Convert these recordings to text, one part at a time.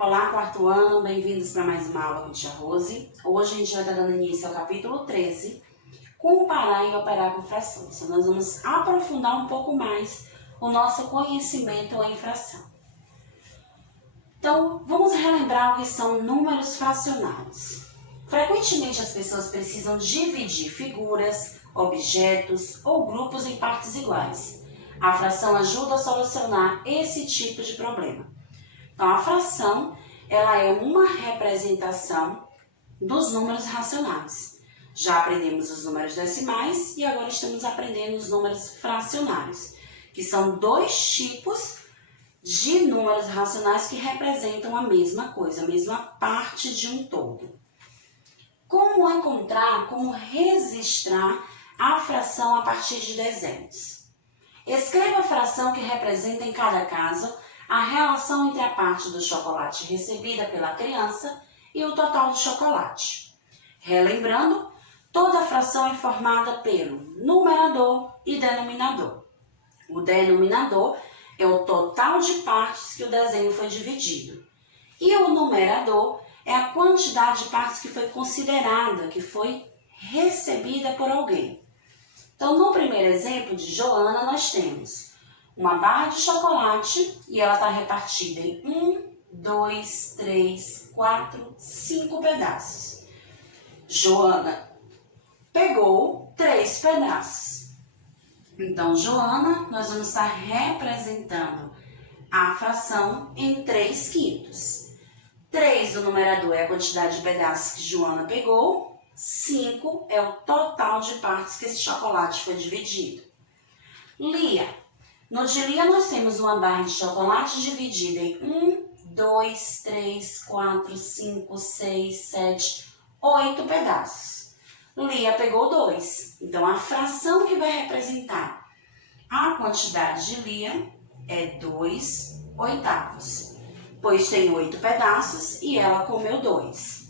Olá, quarto ano, bem-vindos para mais uma aula com Tia Rose. Hoje a gente vai estar dando início ao capítulo 13, comparar e operar com frações. Então, nós vamos aprofundar um pouco mais o nosso conhecimento em fração. Então, vamos relembrar o que são números fracionários. Frequentemente as pessoas precisam dividir figuras, objetos ou grupos em partes iguais. A fração ajuda a solucionar esse tipo de problema. Então, a fração, ela é uma representação dos números racionais. Já aprendemos os números decimais e agora estamos aprendendo os números fracionários, que são dois tipos de números racionais que representam a mesma coisa, a mesma parte de um todo. Como encontrar, como registrar a fração a partir de desenhos? Escreva a fração que representa em cada caso a relação entre a parte do chocolate recebida pela criança e o total do chocolate. Relembrando, toda fração é formada pelo numerador e denominador. O denominador é o total de partes que o desenho foi dividido. E o numerador é a quantidade de partes que foi considerada, que foi recebida por alguém. Então, no primeiro exemplo de Joana, nós temos uma barra de chocolate e ela está repartida em 1, 2, 3, 4, 5 pedaços. Joana pegou 3 pedaços. Então, Joana, nós vamos estar representando a fração em 3 quintos. 3 do numerador é a quantidade de pedaços que Joana pegou. 5 é o total de partes que esse chocolate foi dividido. Lia. No de Lia nós temos uma barra de chocolate dividida em 1, 2, 3, 4, 5, 6, 7, 8 pedaços. Lia pegou 2. Então, a fração que vai representar a quantidade de Lia é 2 oitavos, pois tem 8 pedaços e ela comeu 2.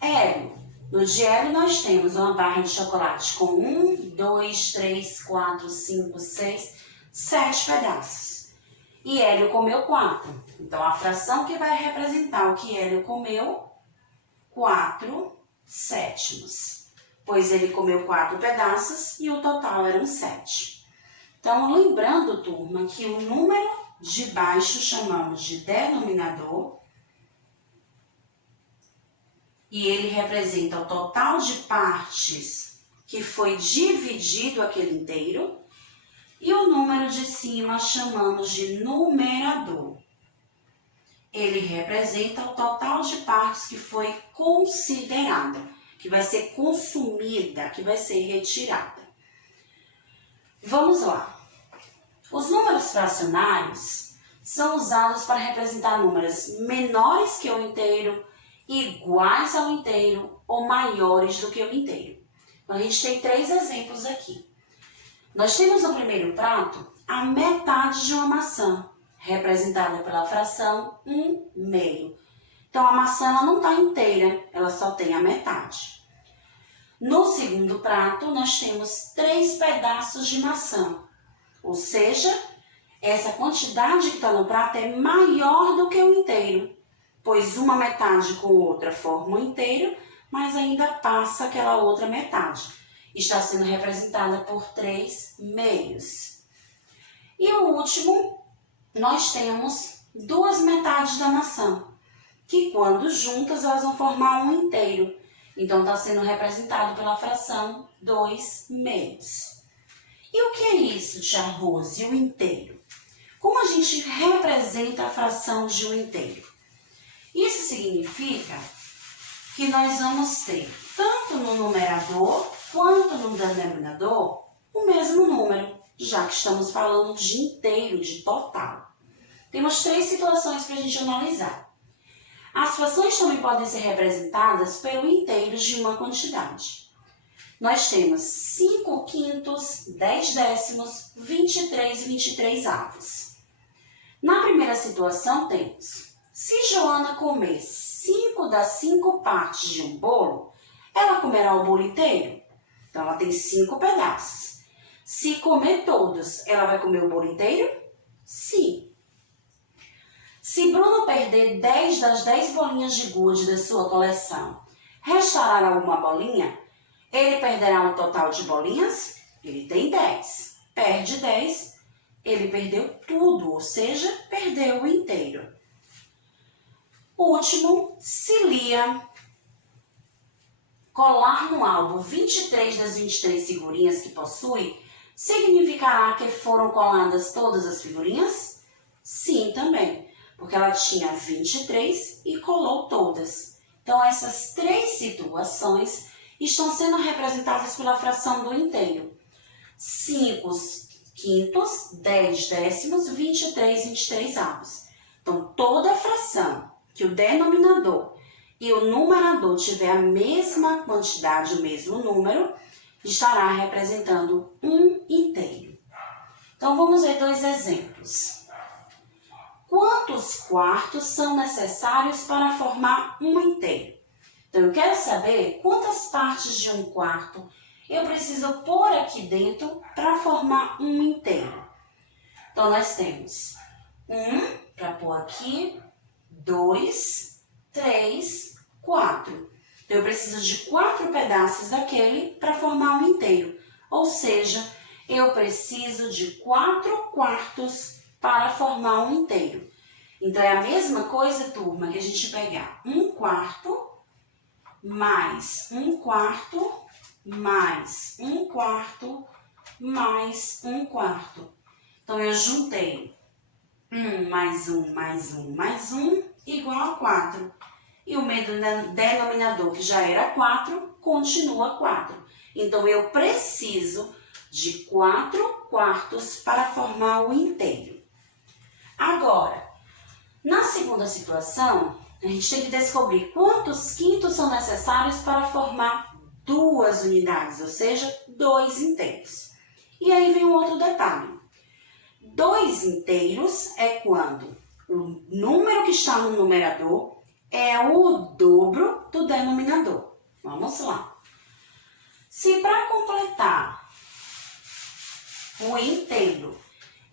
Hélio. No de Hélio nós temos uma barra de chocolate com 1, 2, 3, 4, 5, 6, 7 pedaços. E Hélio comeu 4. Então, a fração que vai representar o que Hélio comeu, 4 sétimos. Pois ele comeu 4 pedaços e o total eram 7. Então, lembrando, turma, que o número de baixo chamamos de denominador. E ele representa o total de partes que foi dividido aquele inteiro. E o número de cima chamamos de numerador. Ele representa o total de partes que foi considerada, que vai ser consumida, que vai ser retirada. Vamos lá. Os números fracionários são usados para representar números menores que o inteiro, iguais ao inteiro ou maiores do que o inteiro. Então, a gente tem 3 exemplos aqui. Nós temos no primeiro prato a metade de uma maçã, representada pela fração 1/2. Então, a maçã ela não está inteira, ela só tem a metade. No segundo prato, nós temos 3 pedaços de maçã, ou seja, essa quantidade que está no prato é maior do que o inteiro, pois uma metade com outra forma o inteiro, mas ainda passa aquela outra metade. Está sendo representada por 3 meios. E o último, nós temos 2 metades da maçã, que quando juntas elas vão formar um inteiro. Então, está sendo representado pela fração 2 meios. E o que é isso, Tia Rose, o inteiro? Como a gente representa a fração de um inteiro? Isso significa que nós vamos ter, tanto no numerador quanto no denominador, o mesmo número, já que estamos falando de inteiro, de total. Temos 3 situações para a gente analisar. As frações também podem ser representadas pelo inteiro de uma quantidade. Nós temos 5 quintos, 10 décimos, 23 e 23 avos. Na primeira situação temos, se Joana comer 5 das 5 partes de um bolo, ela comerá o bolo inteiro? Então, ela tem 5 pedaços. Se comer todos, ela vai comer o bolo inteiro? Sim. Se Bruno perder 10 das 10 bolinhas de gude da sua coleção, restará alguma bolinha? Ele perderá um total de bolinhas? Ele tem 10. Perde 10, ele perdeu tudo, ou seja, perdeu o inteiro. Último, se Lia colar no álbum 23 das 23 figurinhas que possui, significará que foram coladas todas as figurinhas? Sim, também, porque ela tinha 23 e colou todas. Então, essas três situações estão sendo representadas pela fração do inteiro. 5 quintos, 10 décimos, 23, 23 avos. Então, toda fração que o denominador e o numerador tiver a mesma quantidade, o mesmo número, estará representando um inteiro. Então, vamos ver dois exemplos. Quantos quartos são necessários para formar um inteiro? Então, eu quero saber quantas partes de um quarto eu preciso pôr aqui dentro para formar um inteiro. Então, nós temos 1 para pôr aqui, 2, 3, 4. Então, eu preciso de 4 pedaços daquele para formar um inteiro. Ou seja, eu preciso de 4 quartos para formar um inteiro. Então, é a mesma coisa, turma, que a gente pegar 1 quarto mais 1 quarto mais 1 quarto mais 1 quarto. Então, eu juntei 1 mais 1 mais 1 mais 1 igual a 4. E o meu denominador, que já era 4, continua 4. Então, eu preciso de 4 quartos para formar o inteiro. Agora, na segunda situação, a gente tem que descobrir quantos quintos são necessários para formar 2 unidades, ou seja, 2 inteiros. E aí vem um outro detalhe. 2 inteiros é quando o número que está no numerador é o dobro do denominador. Vamos lá. Se para completar o inteiro,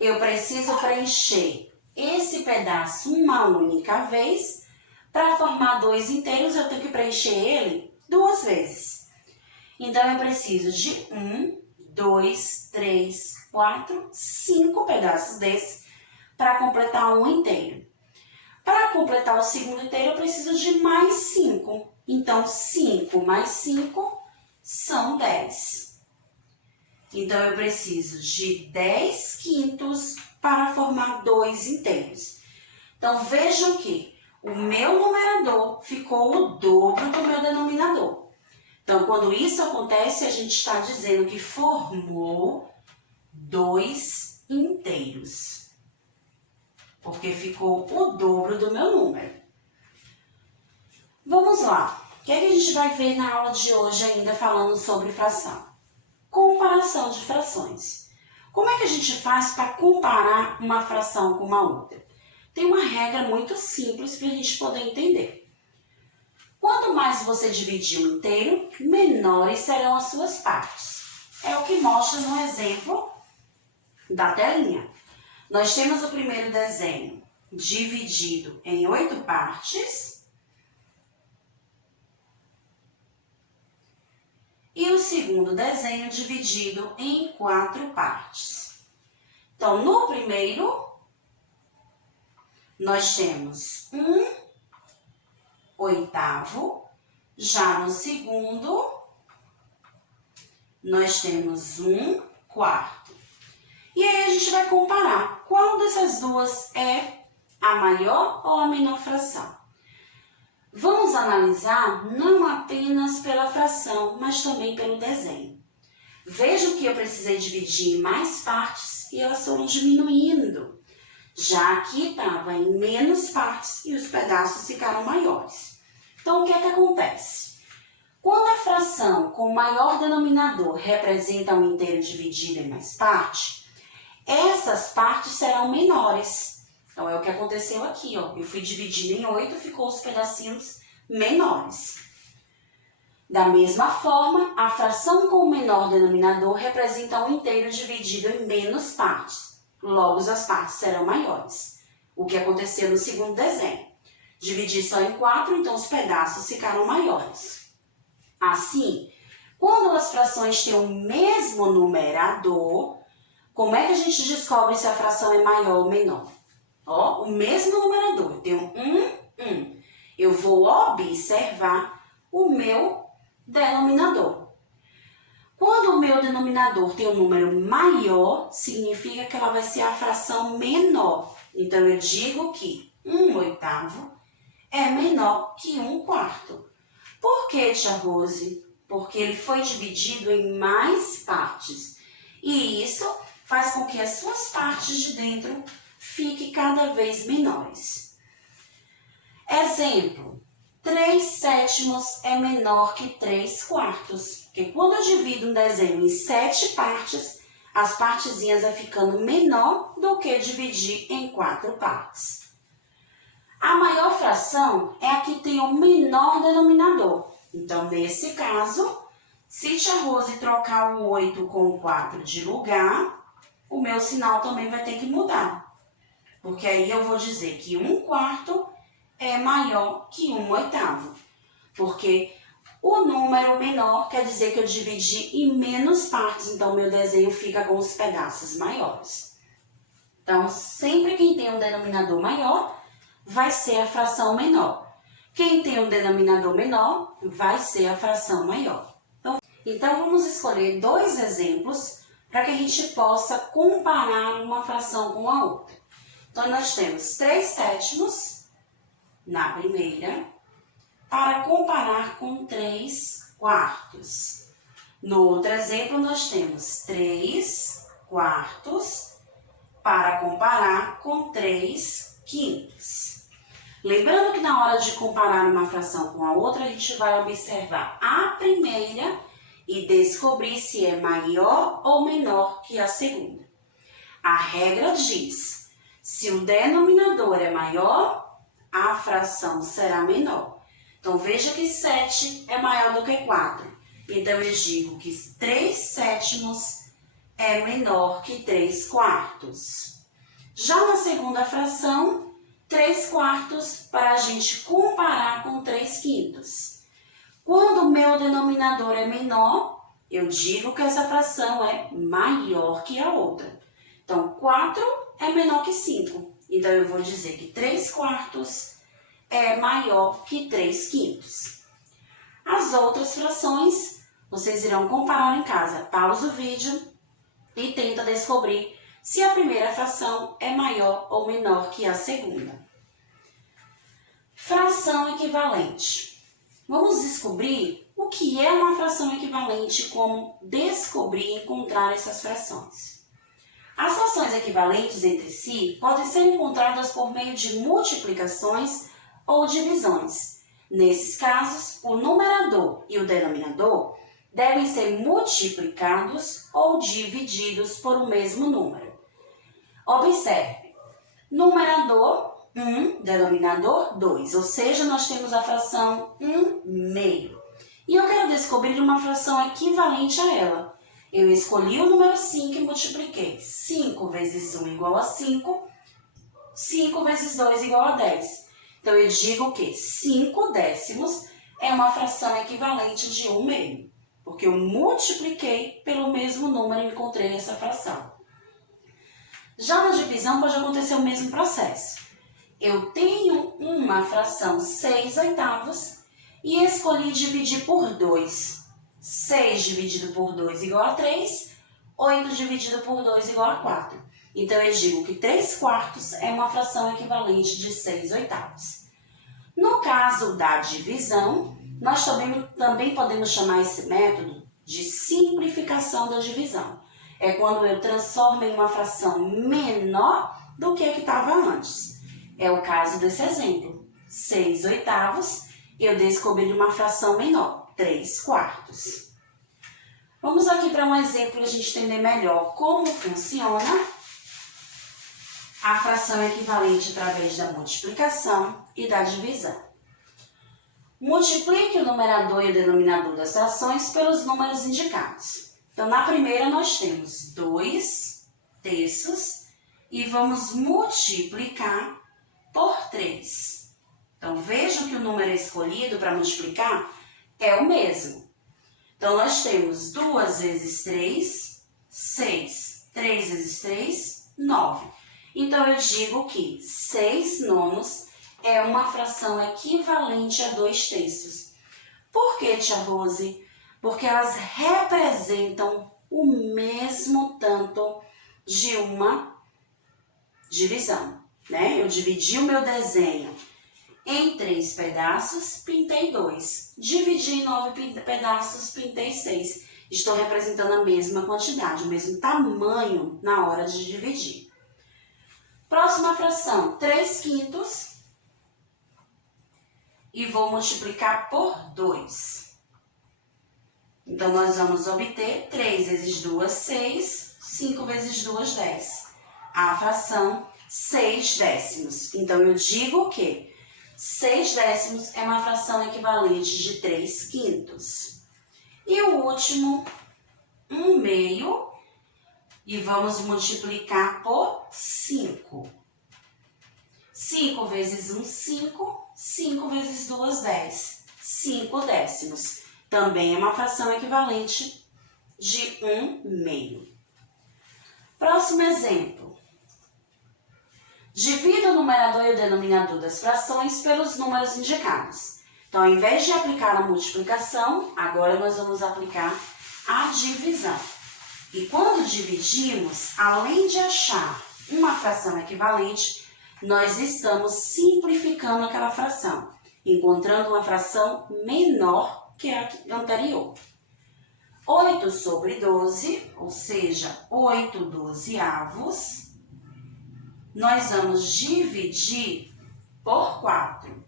eu preciso preencher esse pedaço uma única vez, para formar 2 inteiros, eu tenho que preencher ele 2 vezes. Então, eu preciso de 1, 2, 3, 4, 5 pedaços desse para completar um inteiro. Para completar o segundo inteiro, eu preciso de mais 5. Então, 5 mais 5 são 10. Então, eu preciso de 10 quintos para formar 2 inteiros. Então, vejam que o meu numerador ficou o dobro do meu denominador. Então, quando isso acontece, a gente está dizendo que formou 2 inteiros. Porque ficou o dobro do meu número. Vamos lá. O que é que a gente vai ver na aula de hoje ainda falando sobre fração? Comparação de frações. Como é que a gente faz para comparar uma fração com uma outra? Tem uma regra muito simples para a gente poder entender. Quanto mais você dividir um inteiro, menores serão as suas partes. É o que mostra no exemplo da telinha. Nós temos o primeiro desenho dividido em 8 partes. E o segundo desenho dividido em 4 partes. Então, no primeiro, nós temos 1/8. Já no segundo, nós temos 1/4. E aí a gente vai comparar qual dessas duas é a maior ou a menor fração. Vamos analisar não apenas pela fração, mas também pelo desenho. Vejo que eu precisei dividir em mais partes e elas foram diminuindo. Já aqui estava em menos partes e os pedaços ficaram maiores. Então, o que é que acontece? Quando a fração com maior denominador representa um inteiro dividido em mais partes, essas partes serão menores. Então, é o que aconteceu aqui, ó. Eu fui dividindo em 8, ficou os pedacinhos menores. Da mesma forma, a fração com o menor denominador representa um inteiro dividido em menos partes. Logo, as partes serão maiores. o que aconteceu no segundo desenho. Dividi só em 4, então os pedaços ficaram maiores. Assim, quando as frações têm o mesmo numerador, como é que a gente descobre se a fração é maior ou menor? Ó, o mesmo numerador, eu tenho 1. Eu vou observar o meu denominador. Quando o meu denominador tem um número maior, significa que ela vai ser a fração menor. Então, eu digo que 1/8 é menor que 1/4. Por que, tia Rose? Porque ele foi dividido em mais partes. E isso faz com que as suas partes de dentro fiquem cada vez menores. Exemplo, 3/7 é menor que 3/4. Porque quando eu divido um desenho em 7 partes, as partezinhas vai ficando menor do que dividir em 4 partes. A maior fração é a que tem o menor denominador. Então, nesse caso, se tia Rose trocar o 8 com o 4 de lugar, o meu sinal também vai ter que mudar. Porque aí eu vou dizer que 1/4 é maior que 1/8. Porque o número menor quer dizer que eu dividi em menos partes, então meu desenho fica com os pedaços maiores. Então, sempre quem tem um denominador maior vai ser a fração menor. Quem tem um denominador menor vai ser a fração maior. Então vamos escolher 2 exemplos para que a gente possa comparar uma fração com a outra. Então, nós temos 3/7 na primeira, para comparar com 3/4. No outro exemplo, nós temos 3/4 para comparar com 3/5. Lembrando que na hora de comparar uma fração com a outra, a gente vai observar a primeira e descobrir se é maior ou menor que a segunda. A regra diz, se o denominador é maior, a fração será menor. Então, veja que 7 é maior do que 4. Então, eu digo que 3/7 é menor que 3/4. Já na segunda fração, 3/4 para a gente comparar com 3/5. Quando o meu denominador é menor, eu digo que essa fração é maior que a outra. Então, 4 é menor que 5. Então, eu vou dizer que 3/4 é maior que 3/5. As outras frações, vocês irão comparar em casa. Pausa o vídeo e tenta descobrir se a primeira fração é maior ou menor que a segunda. Fração equivalente. Vamos descobrir o que é uma fração equivalente, como descobrir e encontrar essas frações. As frações equivalentes entre si podem ser encontradas por meio de multiplicações ou divisões. Nesses casos, o numerador e o denominador devem ser multiplicados ou divididos por um mesmo número. Observe, numerador 1, denominador 2, ou seja, nós temos a fração 1/2. E eu quero descobrir uma fração equivalente a ela. Eu escolhi o número 5 e multipliquei. 5 vezes 1 igual a 5, 5 vezes 2 igual a 10. Então, eu digo que 5/10 é uma fração equivalente de 1/2, porque eu multipliquei pelo mesmo número e encontrei essa fração. Já na divisão, pode acontecer o mesmo processo. Eu tenho uma fração 6/8 e escolhi dividir por 2. 6 dividido por 2 igual a 3, 8 dividido por 2 igual a 4. Então, eu digo que 3/4 é uma fração equivalente de 6/8. No caso da divisão, nós também podemos chamar esse método de simplificação da divisão. É quando eu transformo em uma fração menor do que a que estava antes. É o caso desse exemplo. 6/8, eu descobri uma fração menor, 3/4. Vamos aqui para um exemplo para a gente entender melhor como funciona a fração equivalente através da multiplicação e da divisão. Multiplique o numerador e o denominador das frações pelos números indicados. Então, na primeira nós temos 2/3 e vamos multiplicar por 3. Então, vejam que o número escolhido para multiplicar é o mesmo. Então, nós temos 2 vezes 3, 6. 3 vezes 3, 9. Então, eu digo que 6 nonos é uma fração equivalente a 2 terços. Por que, tia Rose? Porque elas representam o mesmo tanto de uma divisão, né? Eu dividi o meu desenho em 3 pedaços, pintei 2. Dividi em 9 pedaços, pintei 6. Estou representando a mesma quantidade, o mesmo tamanho na hora de dividir. Próxima fração, 3 quintos. E vou multiplicar por 2. Então, nós vamos obter 3 vezes 2, 6. 5 vezes 2, 10. A fração 6 décimos. Então, eu digo que 6 décimos é uma fração equivalente de 3 quintos. E o último, 1 meio. E vamos multiplicar por 5. 5 vezes 1, 5. 5 vezes 2, 10. 5 décimos. Também é uma fração equivalente de 1 meio. Próximo exemplo. Divida o numerador e o denominador das frações pelos números indicados. Então, ao invés de aplicar a multiplicação, agora nós vamos aplicar a divisão. E quando dividimos, além de achar uma fração equivalente, nós estamos simplificando aquela fração, encontrando uma fração menor que a anterior. 8 sobre 12, ou seja, 8 dozeavos, nós vamos dividir por 4.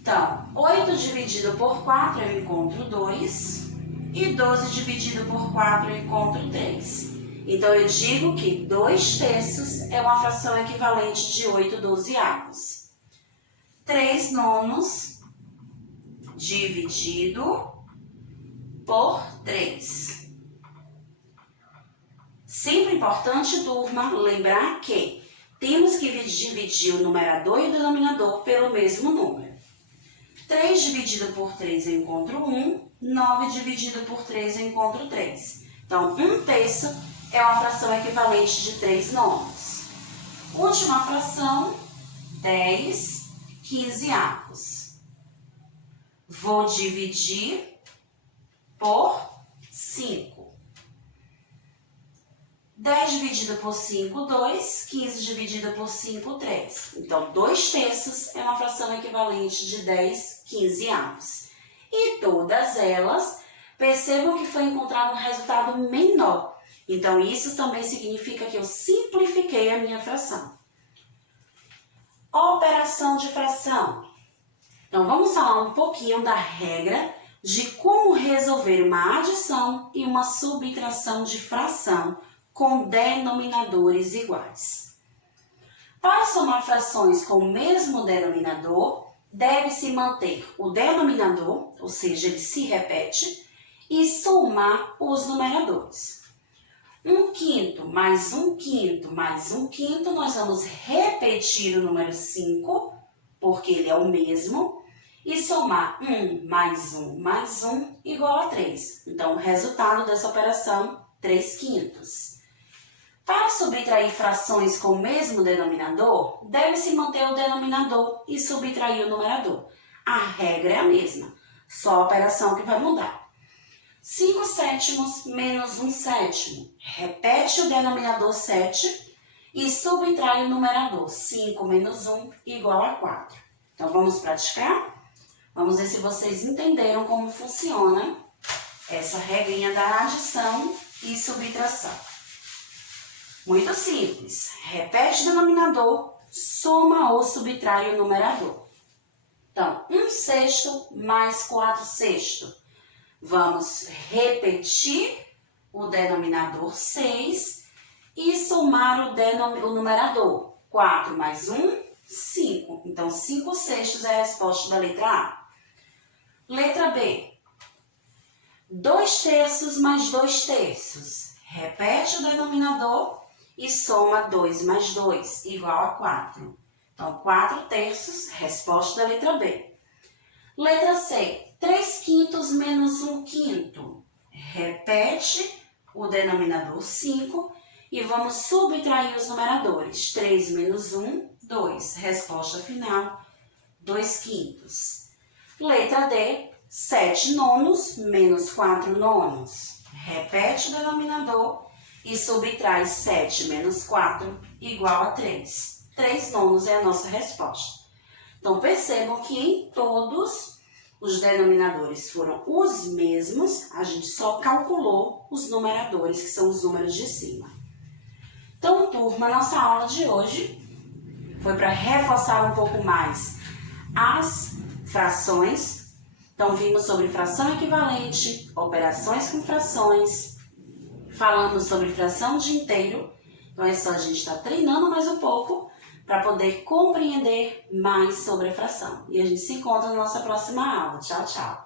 Então, 8 dividido por 4 eu encontro 2, e 12 dividido por 4 eu encontro 3. Então, eu digo que 2 terços é uma fração equivalente de 8 dozeavos. 3 nonos dividido por 3. Sempre importante, turma, lembrar que temos que dividir o numerador e o denominador pelo mesmo número. 3 dividido por 3 eu encontro 1, 9 dividido por 3 eu encontro 3. Então, 1 terço é uma fração equivalente de 3 nonos. Última fração, 10 quinzeavos. Vou dividir por 5. 10 dividido por 5, 2. 15 dividido por 5, 3. Então, 2 terços é uma fração equivalente de 10 quinzeavos. E todas elas, percebam que foi encontrado um resultado menor. Então, isso também significa que eu simplifiquei a minha fração. Operação de fração. Então, vamos falar um pouquinho da regra de como resolver uma adição e uma subtração de fração com denominadores iguais. Para somar frações com o mesmo denominador, deve-se manter o denominador, ou seja, ele se repete, e somar os numeradores. 1 quinto mais 1 quinto mais 1 quinto, nós vamos repetir o número 5, porque ele é o mesmo, e somar 1 mais 1 mais 1 igual a 3. Então, o resultado dessa operação, 3 quintos. Para subtrair frações com o mesmo denominador, deve-se manter o denominador e subtrair o numerador. A regra é a mesma, só a operação que vai mudar. 5 sétimos menos 1 sétimo. Repete o denominador 7 e subtrai o numerador. 5 menos 1 igual a 4. Então, vamos praticar? Vamos ver se vocês entenderam como funciona essa regrinha da adição e subtração. Muito simples. Repete o denominador, soma ou subtrai o numerador. Então, 1 sexto mais 4 sexto. Vamos repetir o denominador 6 e somar o numerador. 4 mais 1, 5. Então, 5 sextos é a resposta da letra A. Letra B. 2 terços mais 2 terços. Repete o denominador e soma 2 mais 2, igual a 4. Então, 4/3, resposta da letra B. Letra C, 3/5 menos 1/5. Repete o denominador 5 e vamos subtrair os numeradores. 3 menos 1, 2. Resposta final, 2/5. Letra D, 7/9 menos 4/9. Repete o denominador e subtrai 7 menos 4, igual a 3. 3/9 é a nossa resposta. Então, percebam que em todos os denominadores foram os mesmos, a gente só calculou os numeradores, que são os números de cima. Então, turma, nossa aula de hoje foi para reforçar um pouco mais as frações. Então, vimos sobre fração equivalente, operações com frações, falamos sobre fração de inteiro. Então, é só a gente estar treinando mais um pouco para poder compreender mais sobre a fração. E a gente se encontra na nossa próxima aula. Tchau, tchau!